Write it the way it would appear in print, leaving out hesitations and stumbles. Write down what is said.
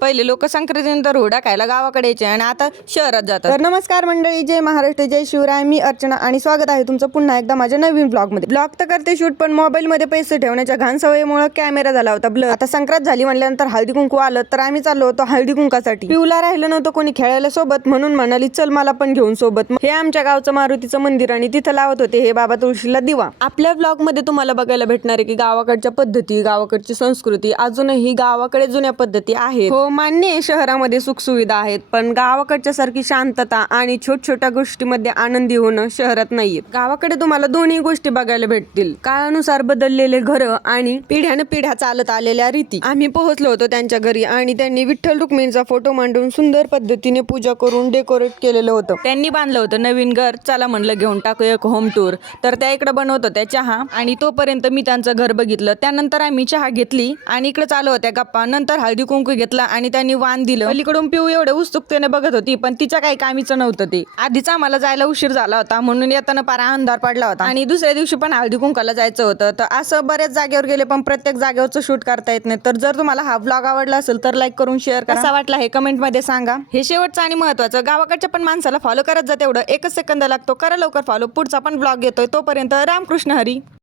पहिले लोक संक्रांतीनंतर हुरडा खायला गावाकडे यायचे आणि आता शहरात जातात. तर नमस्कार मंडळी, जय महाराष्ट्र, जय शिवराय. मी अर्चना आणि स्वागत आहे तुमचं पुन्हा एकदा माझ्या नवीन ब्लॉगमध्ये. ब्लॉग तर करते शूट, पण मोबाईलमध्ये पैसे ठेवण्याच्या घाण सवयीमुळे कॅमेरा झाला होता ब्लर. आता संक्रांत झाली म्हणल्यानंतर हळदी कुंकू आलं, तर आम्ही चाललो होतो हळदी कुंकासाठी. पिऊला राहिलं नव्हतं कोणी खेळायला सोबत, म्हणून म्हणाली चल मला पण घेऊन सोबत. हे आमच्या गावचं मारुतीचं मंदिर आणि तिथं लावत होते हे बाबा तुळशीला दिवा. आपल्या ब्लॉग मध्ये तुम्हाला बघायला भेटणार आहे की गावाकडच्या पद्धती, गावाकडची संस्कृती, अजूनही गावाकडे जुन्या पद्धती आहेत. हो मान्य आहे, शहरामध्ये सुखसुविधा आहेत, पण गावाकडच्या सारखी शांतता आणि छोट्या गोष्टीमध्ये आनंदी होणं शहरात नाहीये. गावाकडे तुम्हाला दोन्ही गोष्टी बघायला भेटतील, काळानुसार बदललेले घरं आणि पिढ्या चालत आलेल्या रीती. आम्ही पोहोचलो होतो त्यांच्या घरी आणि त्यांनी विठ्ठल रुक्मिणीचा फोटो मांडून सुंदर पद्धतीने पूजा करून डेकोरेट केलेलं होतं. त्यांनी बांधलं होतं नवीन घर. चला म्हणलं घेऊन टाकू एक होम टूर. तर त्या इकडे बनवत होत्या चहा आणि तोपर्यंत मी त्यांचं घर बघितलं. त्यानंतर आम्ही चहा घेतली आणि इकडे चालू होत्या गप्पा. नंतर हळदी कुंकू घेतला आणि त्यांनी वाण दिलं. अलीकडून पिऊ एवढ्या उत्सुकतेने बघत होती, पण तिच्या काही कामीचं नव्हतं ते. आधीच आम्हाला जायला उशीर झाला होता, म्हणून येताना पारा अंधार पडला होता आणि दुसऱ्या दिवशी पण हळदी कुंकाला जायचं होतं. तर असं बऱ्याच जागेवर गेले, पण प्रत्येक जागेवरचं शूट करता येत नाही. तर जर तुम्हाला हा ब्लॉग आवडला असेल तर लाईक करून शेअर करा. कसा वाटला हे कमेंट मध्ये सांगा. हे शेवटचं आणि महत्वाचं, गावाकडच्या पण माणसाला फॉलो करत जा, तेवढं 1 सेकंद लागतो. करा लवकर फॉलो. पुढचा पण ब्लॉग येतोय. तोपर्यंत रामकृष्ण हरी.